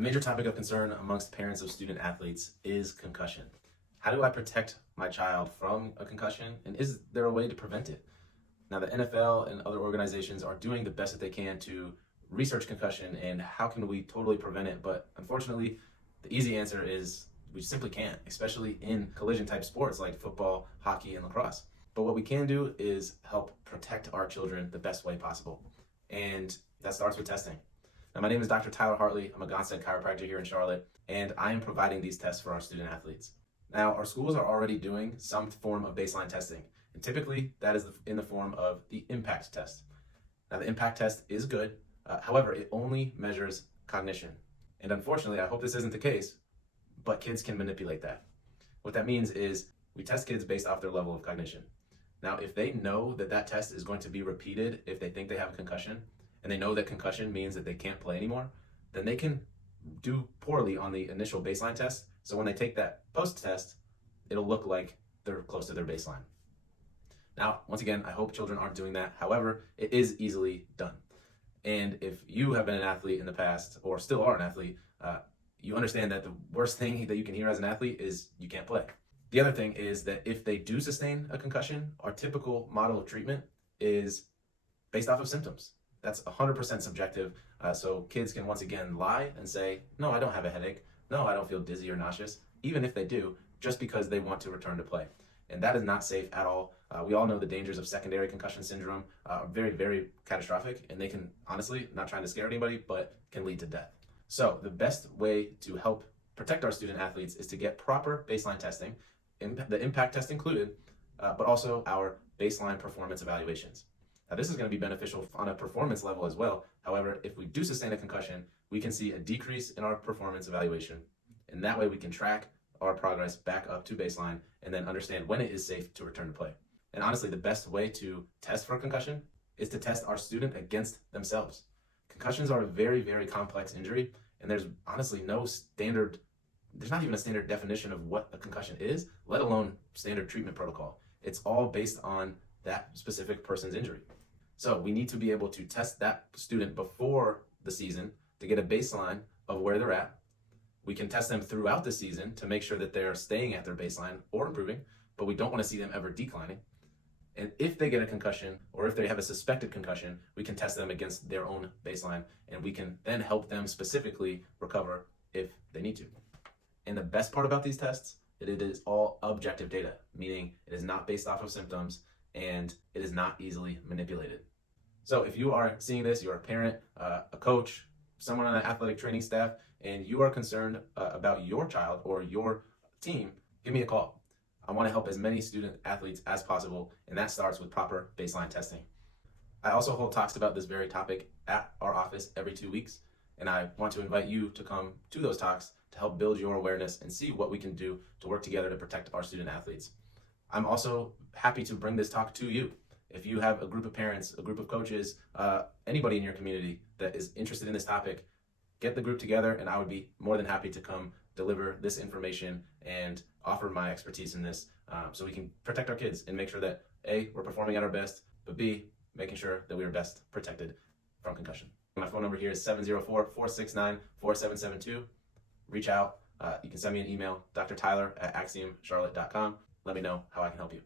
A major topic of concern amongst parents of student athletes is concussion. How do I protect my child from a concussion, and is there a way to prevent it? Now, the NFL and other organizations are doing the best that they can to research concussion and how can we totally prevent it, but unfortunately, the easy answer is we simply can't, especially in collision type sports like football, hockey, and lacrosse. But what we can do is help protect our children the best way possible, and that starts with testing. Now, my name is Dr. Tyler Hartley. I'm a Gonstead chiropractor here in Charlotte, and I am providing these tests for our student athletes. Now, our schools are already doing some form of baseline testing, and typically that is in the form of the impact test. Now, the impact test is good, however, it only measures cognition. And unfortunately, I hope this isn't the case, but kids can manipulate that. What that means is we test kids based off their level of cognition. Now, if they know that that test is going to be repeated if they think they have a concussion, and they know that concussion means that they can't play anymore, then they can do poorly on the initial baseline test. So when they take that post-test, it'll look like they're close to their baseline. Now, once again, I hope children aren't doing that. However, it is easily done. And if you have been an athlete in the past, or still are an athlete, you understand that the worst thing that you can hear as an athlete is you can't play. The other thing is that if they do sustain a concussion, our typical model of treatment is based off of symptoms. That's 100% subjective. So kids can once again lie and say, no, I don't have a headache. No, I don't feel dizzy or nauseous, even if they do, just because they want to return to play. And that is not safe at all. We all know the dangers of secondary concussion syndrome are very, very catastrophic, and they can, honestly, not trying to scare anybody, but can lead to death. So the best way to help protect our student athletes is to get proper baseline testing, the impact test included, but also our baseline performance evaluations. Now, this is going to be beneficial on a performance level as well. However, if we do sustain a concussion, we can see a decrease in our performance evaluation. And that way we can track our progress back up to baseline and then understand when it is safe to return to play. And honestly, the best way to test for a concussion is to test our student against themselves. Concussions are a very, very complex injury, and there's honestly there's not even a standard definition of what a concussion is, let alone standard treatment protocol. It's all based on that specific person's injury. So we need to be able to test that student before the season to get a baseline of where they're at. We can test them throughout the season to make sure that they're staying at their baseline or improving, but we don't want to see them ever declining. And if they get a concussion or if they have a suspected concussion, we can test them against their own baseline, and we can then help them specifically recover if they need to. And the best part about these tests is it is all objective data, meaning it is not based off of symptoms and it is not easily manipulated. So if you are seeing this, you're a parent, a coach, someone on the athletic training staff, and you are concerned about your child or your team, give me a call. I want to help as many student athletes as possible, and that starts with proper baseline testing. I also hold talks about this very topic at our office every 2 weeks, and I want to invite you to come to those talks to help build your awareness and see what we can do to work together to protect our student athletes. I'm also happy to bring this talk to you. If you have a group of parents, a group of coaches, anybody in your community that is interested in this topic, get the group together, and I would be more than happy to come deliver this information and offer my expertise in this so we can protect our kids and make sure that A, we're performing at our best, but B, making sure that we are best protected from concussion. My phone number here is 704-469-4772. Reach out. You can send me an email, drtyler@axiomcharlotte.com. Let me know how I can help you.